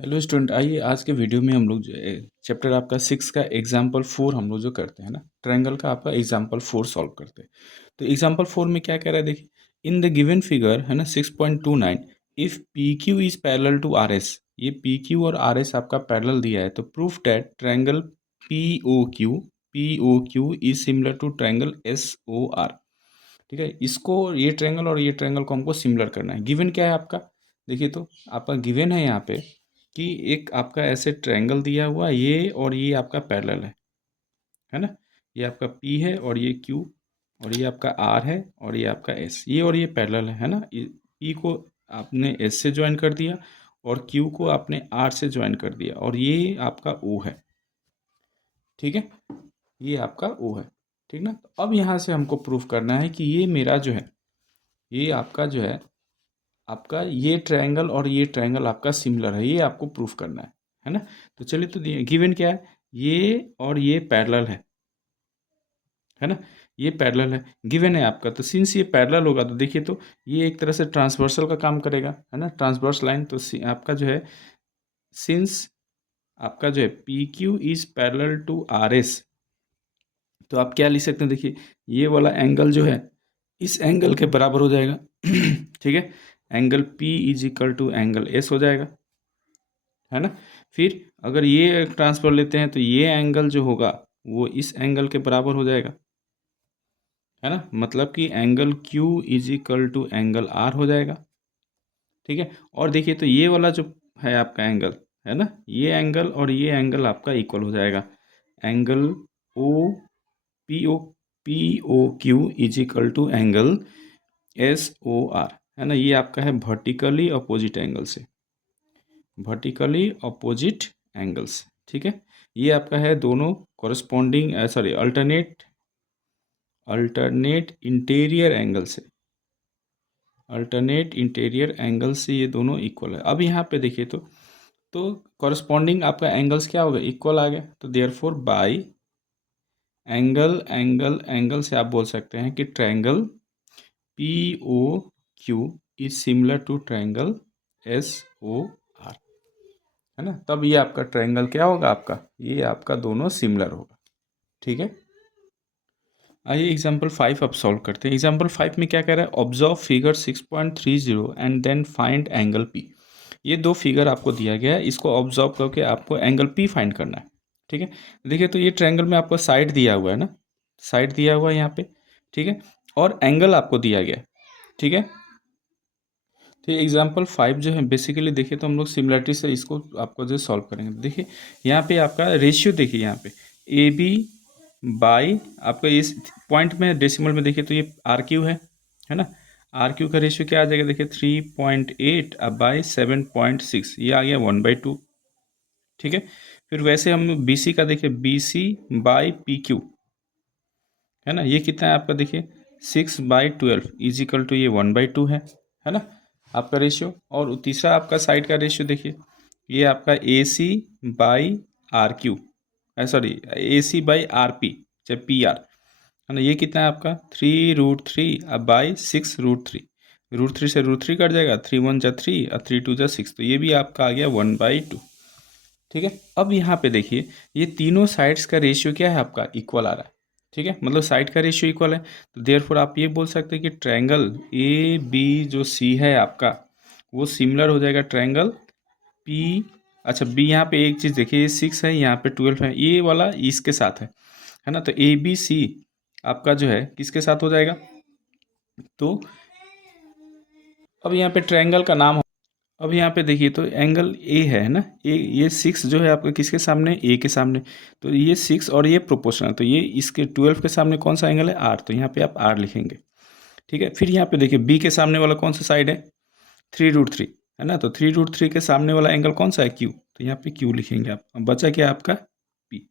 Hello student, आइए आज के वीडियो में हम लोग जो है चैप्टर आपका 6 का एग्जाम्पल 4 हम लोग जो करते हैं ना, ट्रायंगल का आपका एग्जाम्पल 4 सॉल्व करते हैं। तो एग्जाम्पल 4 में क्या कह रहा है, देखिए इन द गिवन फिगर है ना 6.29, if P Q is parallel to R S. ये पी क्यू और आर एस आपका पैरेलल दिया है, तो proof that triangle P O Q is similar to triangle S O R. ठीक है, इसको ये ट्रायंगल और ये ट्रायंगल को हमको सिमिलर करना है। गिवन क्या है आपका, देखिए तो आपका गिवन है यहाँ पे कि एक आपका ऐसे ट्रायंगल दिया हुआ है, ये और ये आपका पैरेलल है ना। ये आपका P है और ये Q, और ये आपका R है और ये आपका S, ये और ये पैरेलल है ना। P को आपने S से ज्वाइन कर दिया और Q को आपने R से ज्वाइन कर दिया, और ये आपका O है। ठीक है, ये आपका O है। ठीक ना। तो अब यहाँ से हमको प्रूफ करना है कि ये मेरा जो है, ये आपका जो है आपका ये ट्रायंगल और ये ट्रायंगल आपका सिमिलर है, ये आपको प्रूफ करना है ना। तो चलिए, तो गिवन क्या है, ये और ये पैरेलल है ना। ये पैरेलल है, गिवन है आपका। तो सिंस ये पैरेलल होगा तो देखिए, तो ये एक तरह से ट्रांसवर्सल का काम करेगा, है ना, ट्रांसवर्स लाइन। तो आपका जो है, सिंस आपका जो है P Q is parallel to R S, तो आप क्या लिख सकते हैं, देखिए ये वाला एंगल जो है इस एंगल के बराबर हो जाएगा। ठीक है, angle P is equal to angle S हो जाएगा, है ना। फिर अगर ये ट्रांसफर लेते हैं तो ये एंगल जो होगा वो इस एंगल के बराबर हो जाएगा, है ना। मतलब कि angle Q is equal to angle R हो जाएगा। ठीक है, और देखिए तो ये वाला जो है आपका एंगल, है ना, ये एंगल और ये एंगल आपका इक्वल हो जाएगा। Angle O P O P O Q is equal to angle S O R, है ना। ये आपका है वर्टिकली अपोजिट एंगल से, वर्टिकली अपोजिट एंगल्स। ठीक है, ये आपका है दोनों corresponding sorry alternate interior angle से, अल्टरनेट इंटीरियर एंगल से ये दोनों इक्वल है। अब यहाँ पे देखिए तो कॉरस्पॉन्डिंग आपका एंगल्स क्या हो गया, इक्वल आ गया। तो therefore by angle angle angle से आप बोल सकते हैं कि triangle P O Q is similar to triangle S O R, है ना। तब ये आपका ट्रायंगल क्या होगा, आपका ये आपका दोनों सिमिलर होगा। ठीक है, आइए एग्जाम्पल 5 अब सॉल्व करते हैं। एग्जाम्पल 5 में क्या कह रहा है, observe figure 6.30 and then find angle P। ये दो फिगर आपको दिया गया है, इसको ऑब्जर्व करके आपको एंगल P फाइंड करना है। ठीक है, देखिए तो ये ट्रायंगल में आपको साइड दिया हुआ है ना, साइड दिया हुआ है यहाँ पे। ठीक है, और एंगल आपको दिया गया है। ठीक है, तो ये एग्जाम्पल 5 जो है बेसिकली देखिए तो हम लोग सिमिलरिटी से इसको आपको जो सॉल्व करेंगे। देखिए यहाँ पे आपका रेशियो देखिए, यहाँ पे ए बी बाई आपका इस पॉइंट में डेसिमल में देखिए तो ये आर क्यू है ना। आर क्यू का रेशियो क्या आ जाएगा, देखिए 3.8 अब बाई 7.6, ये आ गया 1/2। ठीक है, फिर वैसे हम बी सी का देखिए, B C by P Q, है ना, ये कितना है आपका, देखिए 6/12 इजिकल टू ये 1/2 है ना आपका रेशियो। और तीसरा आपका साइड का रेशियो देखिए, ये आपका A C by R Q, sorry A C by R P, चाहे पी आर, है ना। ये कितना है आपका 3√3 अब बाई 6√3, √3 से √3 कट जाएगा, 3 1 जा 3 और 3 2 जा 6, तो ये भी आपका आ गया 1/2। ठीक है, अब यहाँ पे देखिए ये तीनों साइड्स का रेशियो क्या है आपका, इक्वल आ रहा है। ठीक है, मतलब साइड का रेशियो इक्वल है, तो देयरफॉर आप ये बोल सकते हैं कि ट्रायंगल ए बी जो सी है आपका, वो सिमिलर हो जाएगा ट्रायंगल पी। अच्छा बी, यहाँ पे एक चीज़ देखिए, ये 6 है, यहाँ पे 12 है, ये वाला इसके साथ है ना। तो ए बी सी आपका जो है किसके साथ हो जाएगा, तो अब यहाँ पे ट्रायंगल का नाम, अब यहाँ पे देखिए तो एंगल ए है ना, ए, ये 6 जो है आपका किसके सामने, ए के सामने। तो ये 6 और ये प्रोपोर्शनल, तो ये इसके 12 के सामने कौन सा एंगल है, आर, तो यहाँ पे आप आर लिखेंगे। ठीक है, फिर यहाँ पे देखिए बी के सामने वाला कौन सा साइड है, 3√3, है ना। तो 3√3 के सामने वाला एंगल कौन सा है, क्यू, तो यहाँ पे क्यू लिखेंगे आप। अब बचा क्या आपका पी।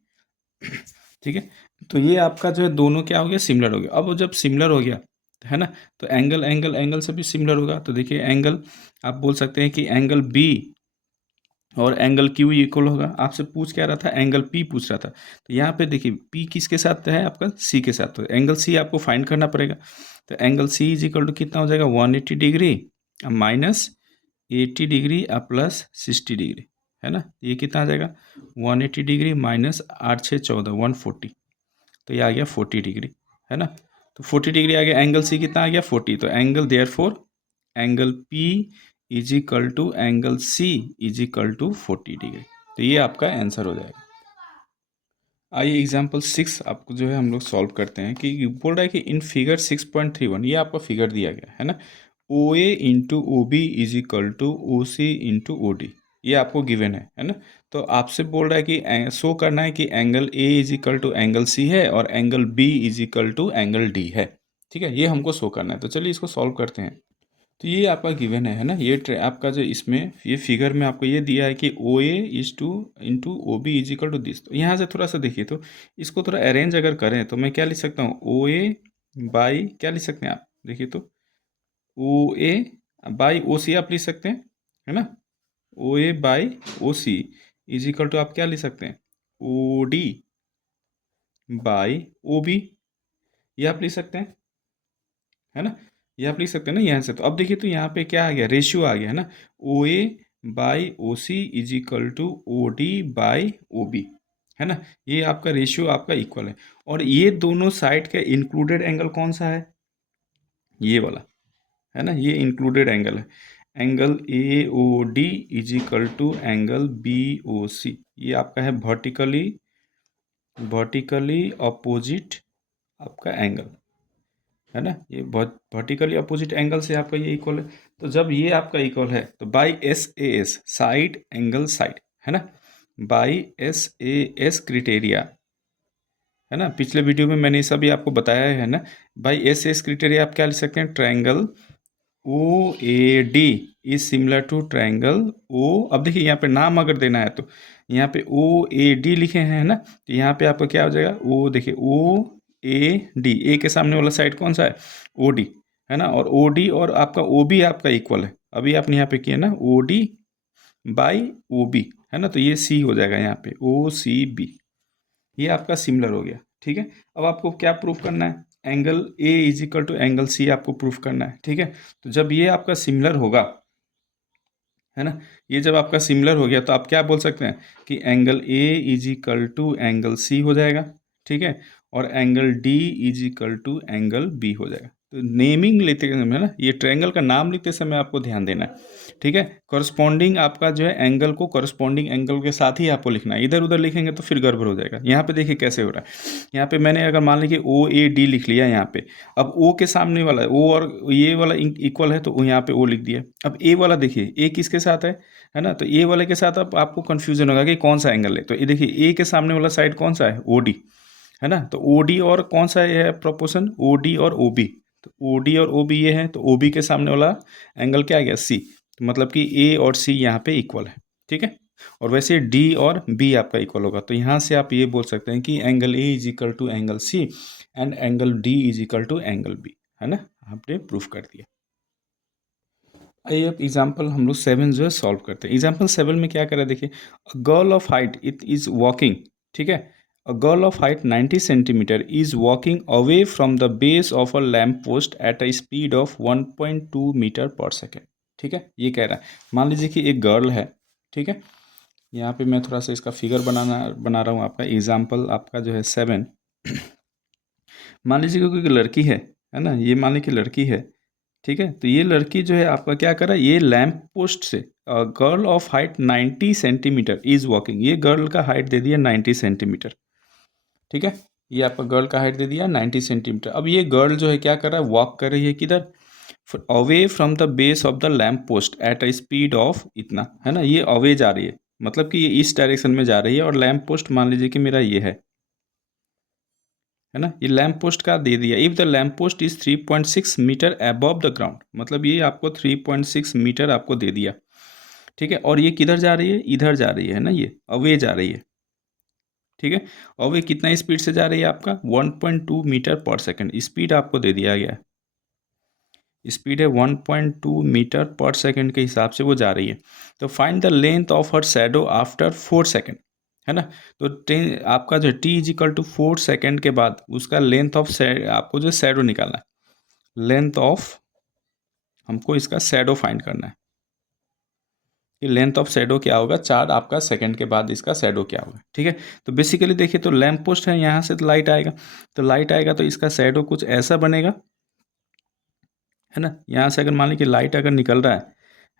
ठीक है, तो ये आपका जो है दोनों क्या हो गया, सिमिलर हो गया। अब वो जब सिमिलर हो गया, है ना, तो एंगल एंगल एंगल से भी सिमिलर होगा। तो देखिए एंगल आप बोल सकते हैं कि एंगल बी और एंगल क्यू इक्वल होगा। आपसे पूछ क्या रहा था, एंगल पी पूछ रहा था। तो यहाँ पे देखिए पी किसके साथ है आपका, सी के साथ, तो एंगल सी आपको फाइंड करना पड़ेगा। तो angle C is equal to कितना हो जाएगा, 180 degree minus 80 degree plus 60 degree, है ना, ये कितना आ जाएगा 180 डिग्री माइनस 8 6 14 140, तो ये आ गया 40 डिग्री, है ना। तो 40 डिग्री आ गया, एंगल सी कितना आ गया 40, तो angle therefore angle P is equal to angle C is equal to 40 degree, तो ये आपका आंसर हो जाएगा। आइए एग्जाम्पल 6 आपको जो है हम लोग सॉल्व करते हैं कि बोल रहा है कि इन फिगर 6.31 ये आपका फिगर दिया गया है ना, O A into O B is equal to O C into O D, ये आपको गिवन है ना। तो आपसे बोल रहा है कि शो करना है कि angle A is equal to angle C है और angle B is equal to angle D है, ठीक है, ये हमको शो करना है। तो चलिए इसको सॉल्व करते हैं। तो ये आपका गिवन है ना, ये आपका जो इसमें ये फिगर में आपको ये दिया है कि O A is to into O B is equal to this. तो यहाँ से थोड़ा सा देखिए, तो इसको थोड़ा अरेंज अगर करें तो मैं क्या लिख सकता हूँ, ओ ए बाई क्या लिख सकते हैं आप, देखिए तो ओ ए बाई ओ सी आप लिख सकते हैं, है ना। O A by O C is equal to आप क्या लिख सकते हैं, O D by O B, ये आप लिख सकते हैं, है ना, ये आप लिख सकते हैं ना यहाँ से। तो अब देखिए तो यहाँ पे क्या आ गया, रेशियो आ गया है ना, O A by O C is equal to O D by O B, है ना, ये आपका रेशियो आपका इक्वल है। और ये दोनों साइड का इंक्लूडेड एंगल कौन सा है, ये वाला, है ना, ये इंक्लूडेड एंगल है, angle A O D is equal to angle B O C, ये आपका है वर्टिकली अपोजिट आपका एंगल, है ना, ये बहुत वर्टिकली अपोजिट एंगल से आपका ये इक्वल है। तो जब ये आपका इक्वल है तो by S A S side angle side, है ना, by S A S criteria, है ना, पिछले वीडियो में मैंने सभी आपको बताया है ना। बाई एस एस क्रिटेरिया आप क्या लिख सकते हैं, triangle O A D is similar to triangle O, अब देखिए यहाँ पे नाम अगर देना है तो यहाँ पे ओ ए डी लिखे हैं, है ना, तो यहाँ पे आपका क्या हो जाएगा, ओ देखिए ओ ए डी, ए के सामने वाला साइड कौन सा है, ओ डी, है ना, और ओ डी और आपका ओ बी आपका इक्वल है, अभी आपने यहाँ पे किया ना O D by O B, है ना, तो ये सी हो जाएगा यहाँ पे ओ सी बी, ये आपका सिमिलर हो गया, ठीक है। अब आपको क्या प्रूफ करना है, angle A is equal to angle C आपको प्रूफ करना है, ठीक है। तो जब ये आपका सिमिलर होगा, है ना, ये जब आपका सिमिलर हो गया तो आप क्या बोल सकते हैं कि angle A is equal to angle C हो जाएगा, ठीक है, और angle D is equal to angle B हो जाएगा। तो नेमिंग लेते समय ना, ये ट्रायंगल का नाम लिखते समय आपको ध्यान देना है, ठीक है। कॉरस्पॉन्डिंग आपका जो है एंगल को कॉरस्पॉन्डिंग एंगल के साथ ही आपको लिखना है, इधर उधर लिखेंगे तो फिर गड़बड़ हो जाएगा। यहाँ पे देखिए कैसे हो रहा है, यहाँ पे मैंने अगर मान लीजिए ओ ए डी लिख लिया यहाँ पे, अब ओ के सामने वाला ओ और ये वाला इक्वल है तो यहाँ पे ओ लिख दिया। अब ए वाला देखिए ए किसके साथ है ना, तो ए वाले के साथ अब आपको कंफ्यूजन होगा कि कौन सा एंगल है। तो ये देखिए ए के सामने वाला साइड कौन सा है, ओ डी, है ना, तो ओ डी और कौन सा ये है प्रोपोर्शन, ओ डी और ओ बी, तो ओ डी और ओ बी ये है, तो ओ बी के सामने वाला एंगल क्या आ गया, सी, तो मतलब कि ए और सी यहाँ पे इक्वल है, ठीक है। और वैसे डी और बी आपका इक्वल होगा, तो यहाँ से आप ये बोल सकते हैं कि angle A is equal to angle C and angle D is equal to angle B, है ना, आपने प्रूफ कर दिया। आइए अब एग्जाम्पल हम लोग 7 जो है सॉल्व करते हैं। एग्जाम्पल 7 में क्या करें, देखिए girl of height it is walking, ठीक है, a girl of height 90 centimetre is walking away from the base of a lamp post at a speed of 1.2 metre per second, ठीक है, ये कह रहा है। मान लीजिए कि एक गर्ल है, ठीक है, यहाँ पे मैं थोड़ा सा इसका फिगर बना रहा हूँ आपका एग्जाम्पल आपका जो है 7। मान लीजिए कि कोई लड़की है ना, ये मान लीजिए कि लड़की है, ठीक है, तो ये लड़की जो है आपका क्या कर रहा है, ये लैम्प पोस्ट से girl of height 90 centimetre is walking, ये गर्ल का हाइट दे दिया 90 सेंटीमीटर, ठीक है, ये आपका गर्ल का हाइट दे दिया 90 सेंटीमीटर। अब ये गर्ल जो है क्या कर रहा है, वॉक कर रही है किधर, away from the base of the lamp post at a speed of इतना, है ना, ये अवे जा रही है, मतलब कि ये इस डायरेक्शन में जा रही है, और लैम्प पोस्ट मान लीजिए कि मेरा ये है ना, ये लैम्प पोस्ट का दे दिया, if the lamp post is 3.6 metre above the ground, मतलब ये आपको 3.6 मीटर आपको दे दिया, ठीक है, और ये किधर जा रही है, इधर जा रही है ना, ये अवे जा रही है, ठीक है, अवे कितना स्पीड से जा रही है आपका 1.2 मीटर पर सेकंड, स्पीड आपको दे दिया गया है, स्पीड है 1.2 मीटर पर सेकंड के हिसाब से वो जा रही है। तो find the length of her shadow after 4 second, है ना, तो आपका जो T is equal to 4 second के बाद उसका लेंथ ऑफ आपको जो शैडो निकालना है, लेंथ ऑफ हमको इसका शैडो फाइंड करना है, कि लेंथ ऑफ शैडो क्या होगा, 4 आपका सेकंड के बाद इसका शैडो क्या होगा। ठीक है, तो बेसिकली देखिए तो लैंप पोस्ट है, यहाँ से तो लाइट आएगा, तो लाइट आएगा तो इसका शैडो कुछ ऐसा बनेगा, है ना। यहाँ से अगर मान लीजिए कि लाइट अगर निकल रहा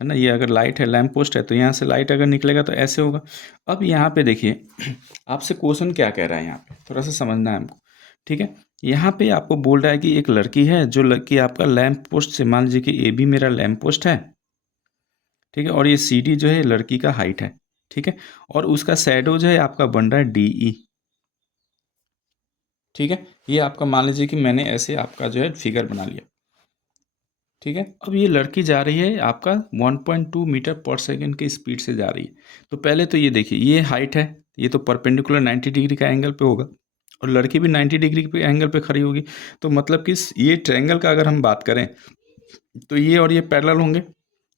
है ना, ये अगर लाइट है, लैंप पोस्ट है, तो यहाँ से लाइट अगर निकलेगा तो ऐसे होगा। अब यहाँ पे देखिए आपसे क्वेश्चन क्या कह रहा है, यहाँ पे थोड़ा सा समझना है हमको। ठीक है, यहाँ पे आपको बोल रहा है कि एक लड़की है, जो लड़की आपका लैंप पोस्ट से, मान लीजिए कि ए बी मेरा लैंप पोस्ट है, ठीक है, और ये सी डी जो है लड़की का हाइट है, ठीक है, और उसका शैडो जो है आपका बन रहा है डी ई। ठीक है, ये आपका मान लीजिए कि मैंने ऐसे आपका जो है फिगर बना लिया। ठीक है, अब ये लड़की जा रही है आपका 1.2 मीटर पर सेकंड की स्पीड से जा रही है। तो पहले तो ये देखिए, ये हाइट है, ये तो परपेंडिकुलर 90 डिग्री का एंगल पे होगा, और लड़की भी 90 डिग्री पे एंगल पे खड़ी होगी। तो मतलब कि ये ट्रायंगल का अगर हम बात करें तो ये और ये पैरेलल होंगे।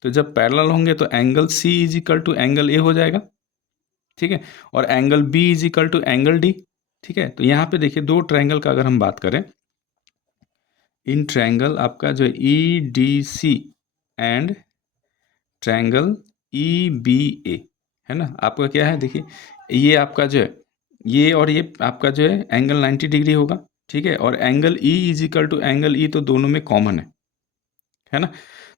तो जब पैरेलल होंगे तो angle C is equal to angle A हो जाएगा। ठीक है, और angle B is equal to angle D. ठीक है, तो यहाँ पे देखिए दो ट्रायंगल का अगर हम बात करें, इन ट्रायंगल आपका जो E D C and triangle E B A, है ना, आपका क्या है, देखिए ये आपका जो है, ये और ये आपका जो है एंगल 90 डिग्री होगा। ठीक है, और angle E is equal to angle E तो दोनों में कॉमन है ना।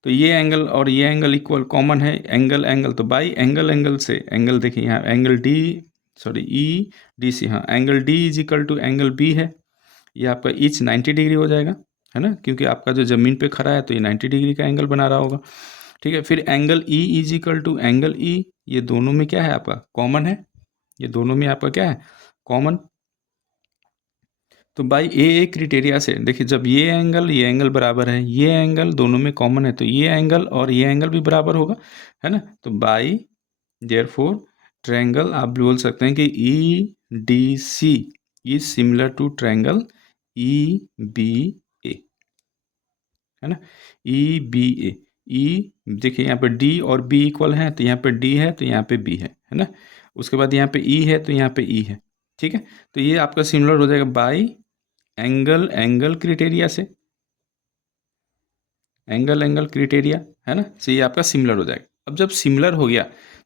तो ये एंगल और ये एंगल इक्वल कॉमन है, एंगल एंगल, तो बाई एंगल एंगल से एंगल देखिए यहाँ angle D, sorry E D C, हाँ angle D is equal to angle B है, ये आपका ईच 90 डिग्री हो जाएगा, है ना, क्योंकि आपका जो ज़मीन पे खड़ा है तो ये 90 डिग्री का एंगल बना रहा होगा। ठीक है, फिर angle E is equal to angle E, ये दोनों में क्या है आपका कॉमन है, ये दोनों में आपका क्या है कॉमन। तो बाई ए क्रिटेरिया से देखिए, जब ये एंगल बराबर है, ये एंगल दोनों में कॉमन है, तो ये एंगल और ये एंगल भी बराबर होगा, है ना। तो बाई देयरफॉर ट्रायंगल आप बोल सकते हैं कि E D C is similar to triangle E B A, है ना, ई बी ए। ई देखिए यहाँ पे डी और बी इक्वल है, तो यहाँ पे डी है तो यहाँ पे बी है ना। उसके बाद यहाँ पे ई है तो यहाँ पे ई है। ठीक है, तो ये आपका सिमिलर हो जाएगा बाई एंगल एंगल क्रिटेरिया से, एंगल एंगल क्रिटेरिया, है ना, तो ये आपका सिमिलर हो जाएगा। अब जब सिमिलर हो गया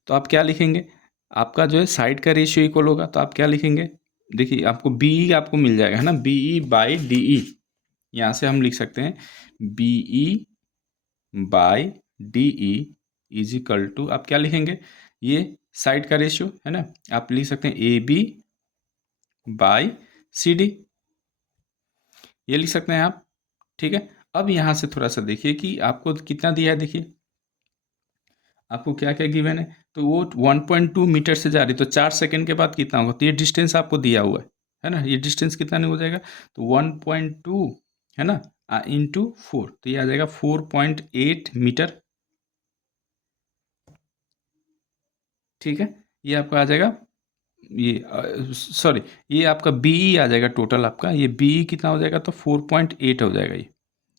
तो आप क्या लिखेंगे, आपका जो है साइड का रेशियो इक्वल होगा, तो आप क्या लिखेंगे, देखिए आपको बी ई आपको मिल जाएगा, है ना, B E by D E, यहाँ से हम लिख सकते हैं B E by D E is equal to, आप क्या लिखेंगे, ये साइड का रेशियो, है ना, आप लिख सकते हैं A B by C D, ये लिख सकते हैं आप। ठीक है, अब यहाँ से थोड़ा सा देखिए कि आपको कितना दिया है, देखिए आपको क्या क्या गिवन है, तो वो 1.2 मीटर से जा रही, तो 4 सेकंड के बाद कितना होगा, तो ये डिस्टेंस आपको दिया हुआ है ना, ये डिस्टेंस कितना नहीं हो जाएगा, तो 1.2 है ना इंटू 4, तो ये आ जाएगा 4.8 मीटर। ठीक है, ये आपका आ जाएगा, ये सॉरी ये आपका बीई आ जाएगा टोटल आपका, ये बीई कितना हो जाएगा, तो 4.8 हो जाएगा ये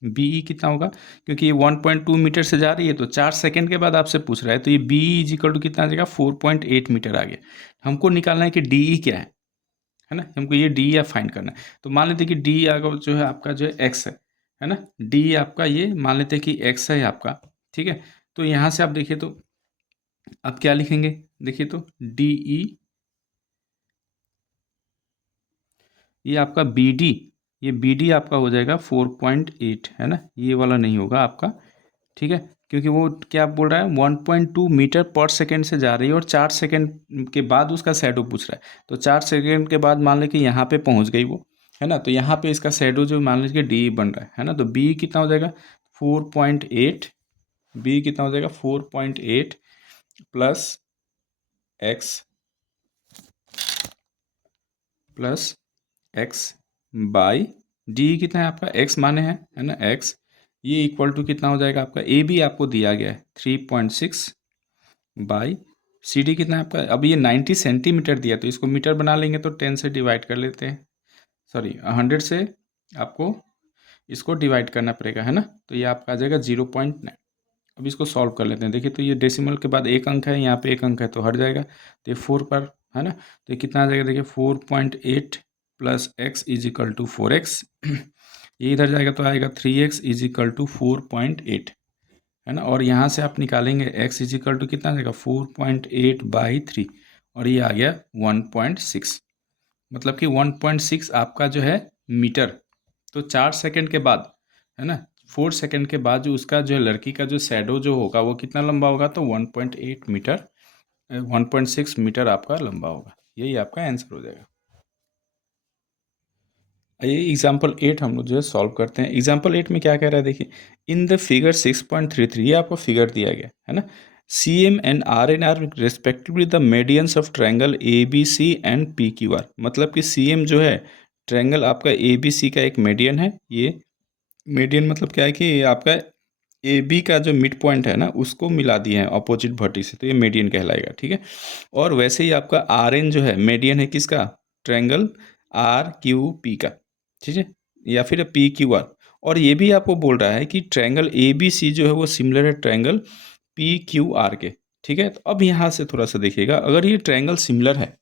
बीई कितना होगा, क्योंकि ये 1.2 मीटर से जा रही है तो 4 सेकंड के बाद आपसे पूछ रहा है, तो ये बीई इज इक्वल टू कितना आ जाएगा 4.8 मीटर आ गया। हमको निकालना है कि डीई क्या है ना, हमको ये डी या फाइंड करना है। तो मान लेते हैं कि डी अगर जो है आपका जो है एक्स है ना, डी आपका ये मान लेते हैं कि एक्स है आपका। ठीक है, तो यहाँ से आप देखिए तो आप क्या लिखेंगे, देखिए तो डी ई, ये आपका बी डी, ये बी डी आपका हो जाएगा 4.8, है ना, ये वाला नहीं होगा आपका। ठीक है, क्योंकि वो क्या बोल रहा है 1.2 मीटर पर सेकेंड से जा रही है और 4 सेकेंड के बाद उसका शैडो पूछ रहा है, तो 4 सेकेंड के बाद मान लें कि यहाँ पे पहुँच गई वो, है ना, तो यहाँ पे इसका शैडो जो मान लीजिए डी बन रहा है ना, तो बी कितना हो जाएगा 4.8, बी कितना हो जाएगा 4.8 plus x, plus x by D कितना है आपका, एक्स माने हैं, है ना, एक्स, ये इक्वल टू कितना हो जाएगा आपका, ए बी आपको दिया गया है 3.6 बाई सी डी कितना है आपका, अब ये 90 सेंटीमीटर दिया तो इसको मीटर बना लेंगे, तो 10 से डिवाइड कर लेते हैं, सॉरी 100 से आपको इसको डिवाइड करना पड़ेगा, है ना, तो ये आपका आ जाएगा 0.9। अब इसको सॉल्व कर लेते हैं, देखिए तो ये डेसिमल के बाद एक अंक है, यहाँ पे एक अंक है तो हट जाएगा, तो ये 4 पर, है ना, तो ये कितना आ जाएगा, देखिए 4.8 plus X is equal to 4x, ये इधर जाएगा तो आएगा 3x इज इक्वल टू 4.8, है ना। और यहाँ से आप निकालेंगे x इजिकल टू कितना आ जाएगा 4.8/3 और ये आ गया 1.6, मतलब कि 1.6 आपका जो है मीटर। तो 4 सेकंड के बाद, है ना, 4 सेकंड के बाद जो उसका जो है लड़की का जो शैडो जो होगा वो कितना लंबा होगा, तो 1.8 मीटर, 1.6 मीटर आपका लंबा होगा। यही आपका आंसर हो जाएगा। ये एग्जाम्पल 8 हम लोग जो है सॉल्व करते हैं। एग्जाम्पल 8 में क्या कह रहा है देखिए, इन द फिगर 6.33, ये आपको फिगर दिया गया है ना। C M and R N are respectively the medians of triangle A B C and P Q R. मतलब कि सी एम जो है ट्रायंगल आपका ए बी सी का एक मेडियन है। ये मेडियन मतलब क्या है कि ये आपका ए बी का जो मिड पॉइंट है ना उसको मिला दिए हैं अपोजिट वर्टी से, तो ये मेडियन कहलाएगा, ठीक है। और वैसे ही आपका आर एन जो है मेडियन है किसका, ट्रायंगल आर क्यू पी का, ठीक है, या फिर पी क्यू आर। और ये भी आपको बोल रहा है कि ट्रायंगल ए बी सी जो है वो सिमिलर है ट्रायंगल पी क्यू आर के, ठीक है। तो अब यहाँ से थोड़ा सा देखिएगा, अगर ये ट्रायंगल सिमिलर है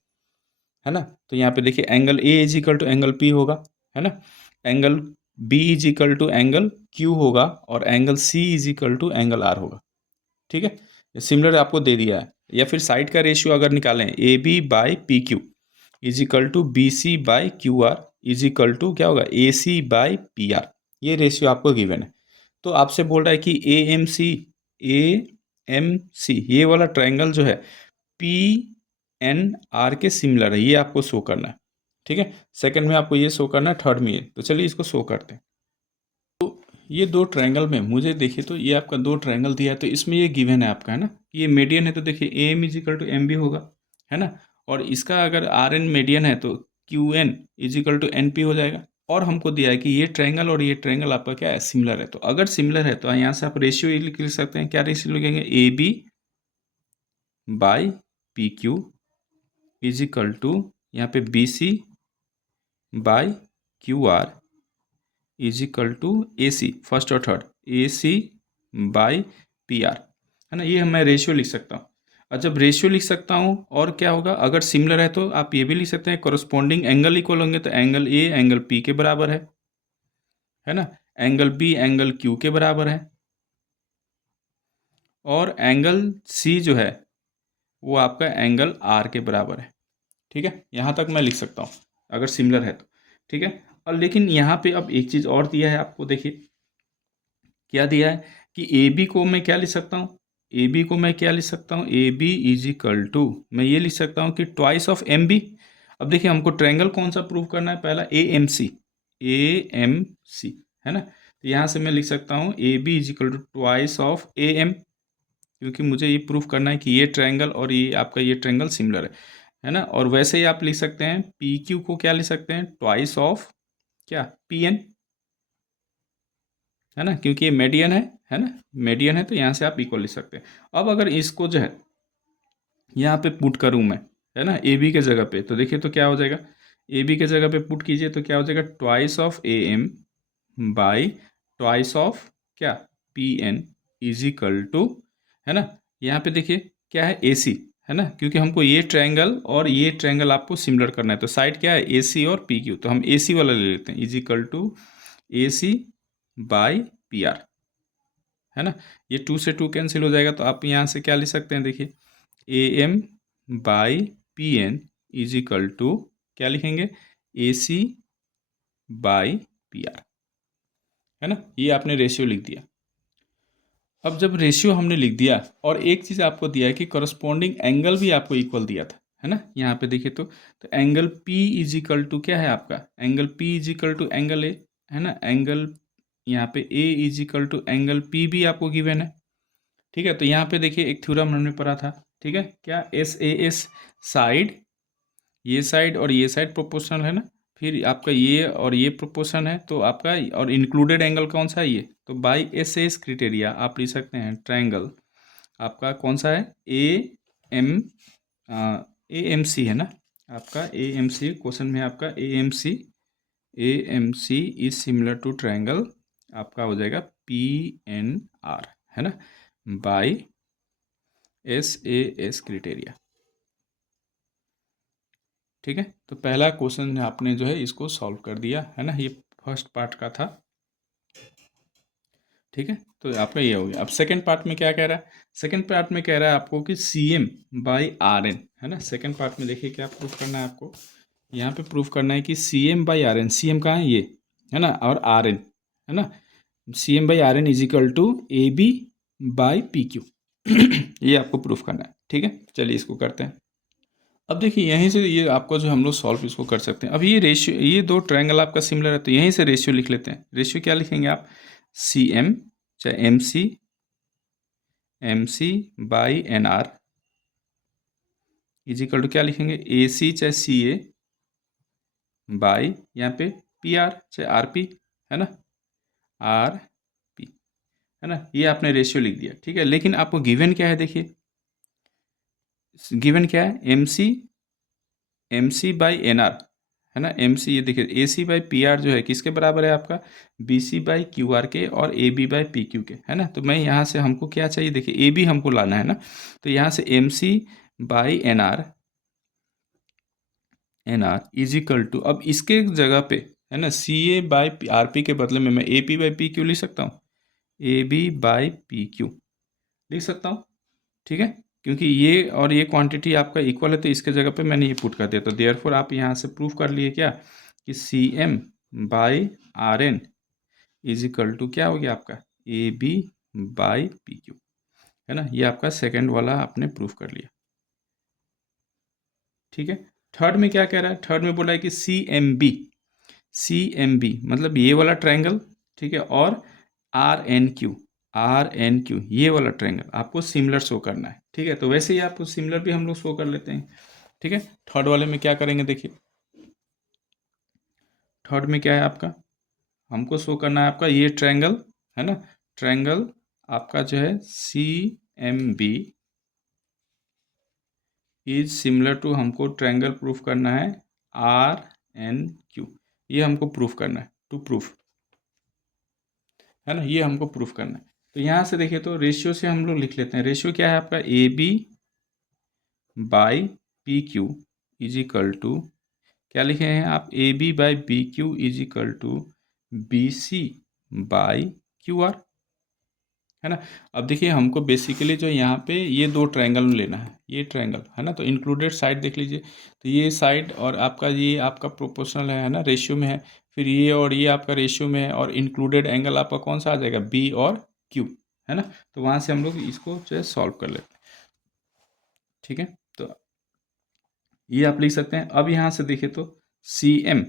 ना, तो यहाँ पे देखिए angle A is equal to angle P होगा, है ना, angle B is equal to angle Q होगा और angle C is equal to angle R होगा, ठीक है। सिमिलर आपको दे दिया है। या फिर साइड का रेशियो अगर निकालें, A B by P Q is equal to B C by Q R is equal to क्या होगा, A C by P R. ये रेशियो आपको गिवन है। तो आपसे बोल रहा है कि ए एम सी ये वाला ट्रायंगल जो है पी एन आर के सिमिलर है, ये आपको शो करना है, ठीक है। सेकंड में आपको ये शो करना है, थर्ड में ये। तो चलिए इसको शो करते हैं। ये दो ट्रायंगल में मुझे देखिए, तो ये आपका दो ट्रायंगल दिया है, तो इसमें ये गिवन है आपका, है ना, कि ये मीडियन है, तो देखिए A M is equal to M B होगा, है ना। और इसका अगर आर एन मीडियन है तो Q N is equal to N P हो जाएगा। और हमको दिया है कि ये ट्रायंगल और ये ट्रायंगल आपका क्या है, सिमिलर है। तो अगर सिमिलर है तो यहाँ से आप रेशियो लिख सकते हैं। क्या रेशियो लिखेंगे, A B by P Q is equal to यहाँ पे B C by Q R is equal to A C, first और third, A C by P R, है ना। ये मैं रेशियो लिख सकता हूँ। और जब रेशियो लिख सकता हूँ और क्या होगा, अगर सिमिलर है तो आप ये भी लिख सकते हैं, कोरस्पॉन्डिंग एंगल इक्वल होंगे, तो एंगल ए एंगल पी के बराबर है ना, एंगल बी एंगल क्यू के बराबर है, और एंगल सी जो है वो आपका एंगल आर के बराबर है, ठीक है। यहाँ तक मैं लिख सकता हूँ अगर सिमिलर है तो, ठीक है। और लेकिन यहाँ पे अब एक चीज़ और दिया है आपको, देखिए क्या दिया है कि ए बी को मैं क्या लिख सकता हूँ, ए बी को मैं क्या लिख सकता हूँ, A B is equal to, मैं ये लिख सकता हूँ कि ट्वाइस ऑफ एम बी। अब देखिए हमको ट्रायंगल कौन सा प्रूव करना है, पहला ए एम सी, ए एम सी, है ना। तो यहाँ से मैं लिख सकता हूँ A B is equal to twice of A M, क्योंकि मुझे ये प्रूफ करना है कि ये ट्रायंगल और ये आपका ये ट्रायंगल सिमिलर है ना। और वैसे ही आप लिख सकते हैं पी क्यू को क्या लिख सकते हैं, ट्वाइस ऑफ क्या, पी एन, है ना, क्योंकि ये मेडियन है ना, मेडियन है, तो यहाँ से आप इक्वल लिख सकते हैं। अब अगर इसको जो है यहाँ पे पुट करूँ मैं, है ना, ए बी के जगह पे, तो देखिए तो क्या हो जाएगा, ए बी के जगह पे पुट कीजिए तो क्या हो जाएगा, twice of A M by twice of क्या, P N is equal to, है ना। यहाँ पे देखिए क्या है, ए सी, है ना, क्योंकि हमको ये ट्रायंगल और ये ट्रायंगल आपको सिमिलर करना है, तो साइड क्या है, ए सी और पी क्यू, तो हम ए सी वाला ले लेते हैं, is equal to A C by P R, है ना। ये 2 से 2 कैंसिल हो जाएगा, तो आप यहाँ से क्या लिख सकते हैं, देखिए A M by P N is equal to क्या लिखेंगे, A C by P R, है ना। ये आपने रेशियो लिख दिया। अब जब रेशियो हमने लिख दिया और एक चीज़ आपको दिया है कि करस्पॉन्डिंग एंगल भी आपको इक्वल दिया था, है ना, यहाँ पे देखिए तो angle P is equal to क्या है आपका, angle P is equal to angle A, है ना, एंगल यहाँ पे A is equal to angle P भी आपको गिवन है, ठीक है। तो यहाँ पे देखिए एक थ्योरम हमने पढ़ा था, ठीक है, क्या, एस ए एस, साइड, ये साइड और ये साइड प्रोपोर्शनल है ना, फिर आपका ये और ये प्रोपोर्शन है, तो आपका और इंक्लूडेड एंगल कौन सा है, ये, तो बाई एस एस क्रिटेरिया आप लिख सकते हैं ट्रायंगल आपका कौन सा है, एम ए एम सी, है ना, आपका ए एम सी, क्वेश्चन में आपका A M C is similar to triangle, आपका हो जाएगा पी एन आर, है ना, by S A S criteria, ठीक है। तो पहला क्वेश्चन आपने जो है इसको सॉल्व कर दिया, है ना, ये फर्स्ट पार्ट का था। ठीक है, तो आपका ये हो गया। अब सेकंड पार्ट में क्या कह रहा है, सेकंड पार्ट में कह रहा है आपको कि CM बाई RN, है ना। सेकंड पार्ट में देखिए क्या प्रूफ करना है आपको, यहाँ पे प्रूफ करना है कि CM बाई RN, CM कहाँ है ये, है ना, और RN, है ना। CM by RN is equal to AB by PQ ये आपको प्रूफ करना है, ठीक है। चलिए इसको करते हैं। अब देखिए यहीं से ये आपको जो हम लोग सॉल्व इसको कर सकते हैं। अब ये रेशियो, ये दो ट्रायंगल आपका सिमिलर है, तो यहीं से रेशियो लिख लेते हैं। रेशियो क्या लिखेंगे आप, CM चाहे MC by NR is equal to क्या लिखेंगे, AC चाहे CA बाई यहाँ पे PR चाहे RP, है ना, RP, है ना। ये आपने रेशियो लिख दिया, ठीक है। लेकिन आपको गिवन क्या है, देखिए गिवन क्या है, MC बाई NR, है ना। MC, ये देखिए AC बाई PR जो है किसके बराबर है आपका, BC बाई QR के और AB बाई PQ के, है ना। तो मैं यहाँ से हमको क्या चाहिए, देखिए AB हमको लाना है ना, तो यहाँ से MC by NR is equal to, अब इसके जगह पे, है ना, CA बाई RP के बदले में मैं AP बाई PQ लिख सकता हूँ, AB बाई PQ लिख सकता हूँ, ठीक है। क्योंकि ये और ये क्वांटिटी आपका इक्वल है, तो इसके जगह पे मैंने ये पुट कर दिया, तो देयरफॉर आप यहाँ से प्रूफ कर लिए क्या, कि CM by RN is equal to क्या हो गया आपका, AB बाई PQ, है ना। ये आपका सेकंड वाला आपने प्रूफ कर लिया, ठीक है। थर्ड में क्या कह रहा है, थर्ड में बोला है कि CMB मतलब ये वाला ट्रायंगल, ठीक है, और RNQ ये वाला ट्रायंगल आपको सिमिलर शो करना है, ठीक है। तो वैसे ही आपको सिमिलर भी हम लोग शो कर लेते हैं, ठीक है। थर्ड वाले में क्या करेंगे, देखिए थर्ड में क्या है आपका, हमको शो करना है आपका ये ट्रायंगल, है ना, ट्रायंगल आपका जो है CMB इज सिमिलर टू, हमको ट्रायंगल प्रूफ करना है RNQ, ये हमको प्रूफ करना है, टू प्रूफ, है ना, ये हमको प्रूफ करना है। तो यहाँ से देखिए, तो रेशियो से हम लोग लिख लेते हैं। रेशियो क्या है आपका, AB by PQ is equal to, क्या लिखे हैं आप, AB by BQ is equal to BC by QR, है ना। अब देखिए हमको बेसिकली जो यहाँ पे ये दो ट्रायंगल लेना है, ये ट्रायंगल, है ना। तो इंक्लूडेड साइड देख लीजिए, तो ये साइड और आपका ये आपका प्रोपोर्शनल है ना, रेशियो में है। फिर ये और ये आपका रेशियो में है, और इंक्लूडेड एंगल आपका कौन सा आ जाएगा, B और Q, है ना। तो वहाँ से हम लोग इसको जो है सॉल्व कर लेते हैं, ठीक है। तो ये आप लिख सकते हैं। अब यहाँ से देखिए तो CM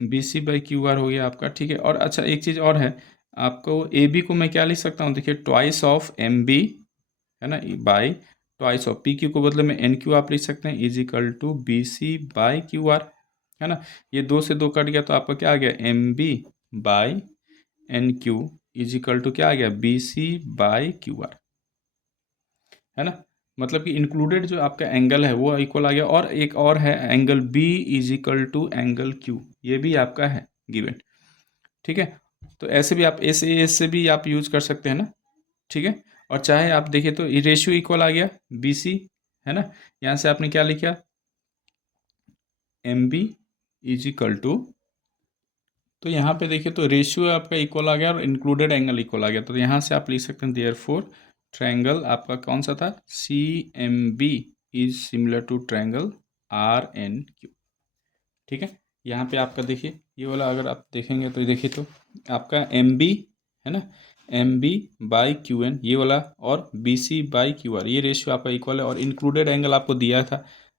BC बाई QR हो गया आपका, ठीक है। और अच्छा एक चीज़ और है, आपको AB को मैं क्या लिख सकता हूँ, देखिए ट्वाइस ऑफ MB, है ना, बाई ट्वाइस ऑफ PQ को बदले में NQ आप लिख सकते हैं, is equal to BC by QR, है ना। ये दो से दो कट गया, तो आपका क्या आ गया, MB by NQ is equal to क्या आ गया, BC बाई QR, है ना। मतलब कि इंक्लूडेड जो आपका एंगल है वो इक्वल आ गया, और एक और है angle B is equal to angle Q, ये भी आपका है गिवन, ठीक है। तो ऐसे भी आप एस से भी आप यूज कर सकते हैं ना, ठीक है। और चाहे आप देखिए तो ये रेशियो इक्वल आ गया BC, है ना। यहाँ से आपने क्या लिखा, MB इज इक्वल टू, तो यहाँ पे देखिए तो रेशियो आपका इक्वल आ गया और इंक्लूडेड एंगल इक्वल आ गया, तो यहाँ से आप लिख सकते हैं देयरफॉर ट्रायंगल आपका कौन सा था, CMB is similar to triangle RNQ, ठीक है। यहाँ पे आपका देखिए ये वाला अगर आप देखेंगे तो देखिए तो आपका MB, है ना, MB बाई QN ये वाला, और BC बाई QR ये रेशियो आपका इक्वल है, और इंक्लूडेड एंगल आपको दिया था,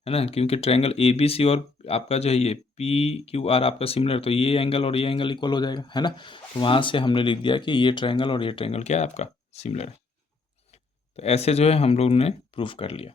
है ना, क्योंकि ट्रायंगल ABC और आपका जो है ये PQR आपका सिमिलर, तो ये एंगल और ये एंगल इक्वल हो जाएगा, है ना। तो वहाँ से हमने लिख दिया कि ये ट्रायंगल और ये ट्रायंगल क्या है आपका सिमिलर है। तो ऐसे जो है हम लोग ने प्रूफ कर लिया।